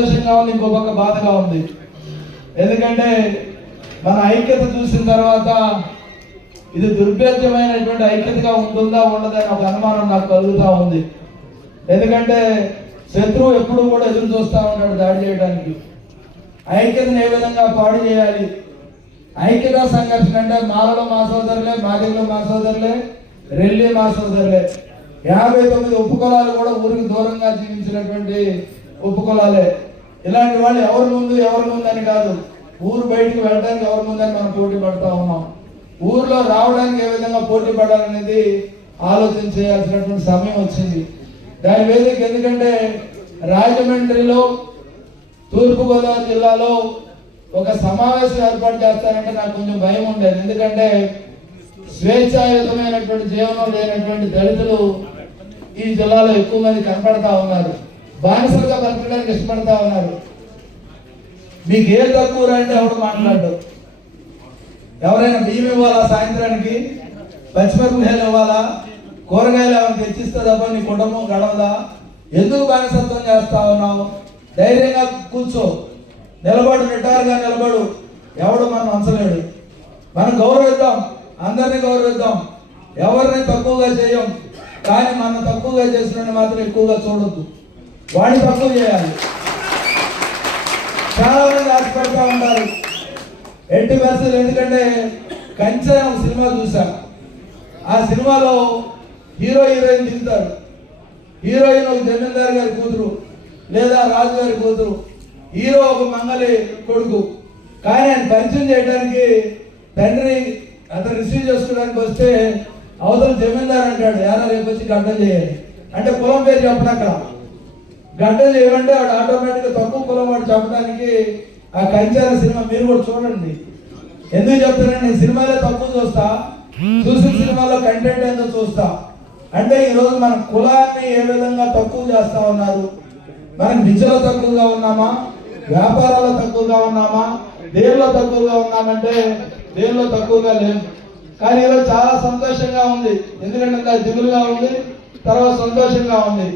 సంతోషంగా ఉంది, ఇంకో పక్క బాధగా ఉంది. ఎందుకంటే మన ఐక్యత చూసిన తర్వాత ఇది దుర్భేద్యమైనటువంటి ఐక్యతగా ఉంటుందా ఉండదని ఒక అనుమానం నాకు కలుగుతూ ఉంది. ఎందుకంటే శత్రువు ఎప్పుడు కూడా ఎదురు చూస్తూ ఉంటాడు దాడి చేయడానికి. ఐక్యతను ఏ విధంగా పాడు చేయాలి? ఐక్యతా సంఘర్షణ అంటే మాలలో మా సోదరులే, మాదిగలో మా సోదరులే, రెల్లి మా సోదరులే. 59 ఉపకులాలు కూడా ఊరికి దూరంగా జీవించినటువంటి ఉపకులాలే. ఇలాంటి వాళ్ళు ఎవరి ముందు అని కాదు, ఊరు బయటికి వెళ్ళడానికి ఎవరి ముందని మనం పోటీ పడతా ఉన్నాం. ఊర్లో రావడానికి ఏ విధంగా పోటీ పడాలనేది ఆలోచన చేయాల్సినటువంటి సమయం వచ్చింది. దాని వేదిక ఎందుకంటే రాజమండ్రిలో తూర్పుగోదావరి జిల్లాలో ఒక సమావేశం ఏర్పాటు చేస్తారంటే నాకు కొంచెం భయం ఉండేది. ఎందుకంటే స్వేచ్ఛాయుతమైనటువంటి జీవనం లేనటువంటి దళితులు ఈ జిల్లాలో ఎక్కువ మంది కనపడతా ఉన్నారు. బానిసలుగా బతకడానికి ఇష్టపడతా ఉన్నారు. మీకు ఏ తక్కువ రండి ఎవరు మాట్లాడు. ఎవరైనా బియ్యం ఇవ్వాలా, సాయంత్రానికి పచ్చిమిరపకాయలు ఇవ్వాలా, కూరగాయలు ఏమైనా తెచ్చిస్తే తప్ప నీ కుటుంబం గడవదా? ఎందుకు బానిసత్వం చేస్తా ఉన్నావు? ధైర్యంగా కూర్చో, నిలబడు, నిటారుగా నిలబడు. ఎవడు మనం అంచలేడు. మనం గౌరవిద్దాం, అందరినీ గౌరవిద్దాం, ఎవరిని తక్కువగా చేయం. కానీ మనం తక్కువగా చేసిన మాత్రం ఎక్కువగా చూడొద్దు, వాడిని తక్కువ చేయాలి. చాలా మంది ఆశపడతా ఉంటారు ఎట్టి పరిస్థితులు. ఎందుకంటే కంచె ఒక సినిమా చూశాను. ఆ సినిమాలో హీరోయిన్ దిగుతారు. హీరోయిన్ ఒక జమీందారు గారి కూతురు లేదా రాజు గారి కూతురు, హీరో ఒక మంగళి కొడుకు. కానీ ఆయన పరిచయం చేయడానికి తండ్రి అతను రిసీవ్ చేసుకోవడానికి వస్తే అవతల జమీందారు అంటాడు, యారా రేపు వచ్చి గడ్డం చేయాలి అంటే కులం పేరు చెప్పడం. అక్కడ గడ్డం చేయమంటే వాడు ఆటోమేటిక్గా తక్కువ కులం వాడు చెప్పడానికి ఆ కంచాల సినిమా మీరు కూడా చూడండి. ఎందుకు చెప్తానంటే నేను సినిమాలో తక్కువ చూస్తా, చూసిన సినిమాలో కంటెంట్ ఏందో చూస్తా. అంటే ఈరోజు మన కులాన్ని ఏ విధంగా తక్కువ చేస్తా ఉన్నారు? మనం విద్యలో తక్కువగా ఉన్నామా, వ్యాపారాల్లో తక్కువగా ఉన్నామా, దేనిలో తక్కువగా ఉన్నామంటే దేనిలో తక్కువగా లేదు. కానీ ఈరోజు చాలా సంతోషంగా ఉంది. ఎందుకంటే దిగులుగా ఉంది, తర్వాత సంతోషంగా ఉంది.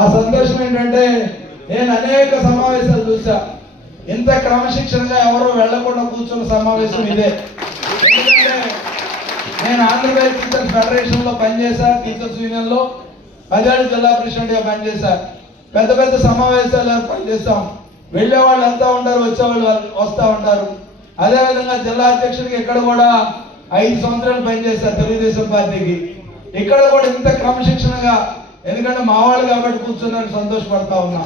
ఆ సంతోషం ఏంటంటే నేను అనేక సమావేశాలు చూసా. ఇంత క్రమశిక్షణగా ఎవరో వెళ్లకుండా కూర్చున్న సమావేశం ఇదే. ఎందుకంటే నేను ఆంధ్రప్రదేశ్ టీచర్స్ ఫెడరేషన్ లో పనిచేశా, టీచర్స్ యూనియన్ లో 10 ఏళ్ళు జిల్లా ప్రెసిడెంట్ గా పనిచేశా. పెద్ద పెద్ద సమావేశాలు పనిచేస్తాం. వెళ్లే వాళ్ళు ఎంత ఉంటారు, వచ్చేవాళ్ళు వస్తూ ఉంటారు. అదేవిధంగా జిల్లా అధ్యక్షుడికి ఇక్కడ కూడా 5 సంవత్సరాలు పనిచేశారు తెలుగుదేశం పార్టీకి. ఇక్కడ కూడా ఇంత క్రమశిక్షణగా, ఎందుకంటే మా వాళ్ళు కాబట్టి కూర్చున్నారు, సంతోషపడతా ఉన్నా.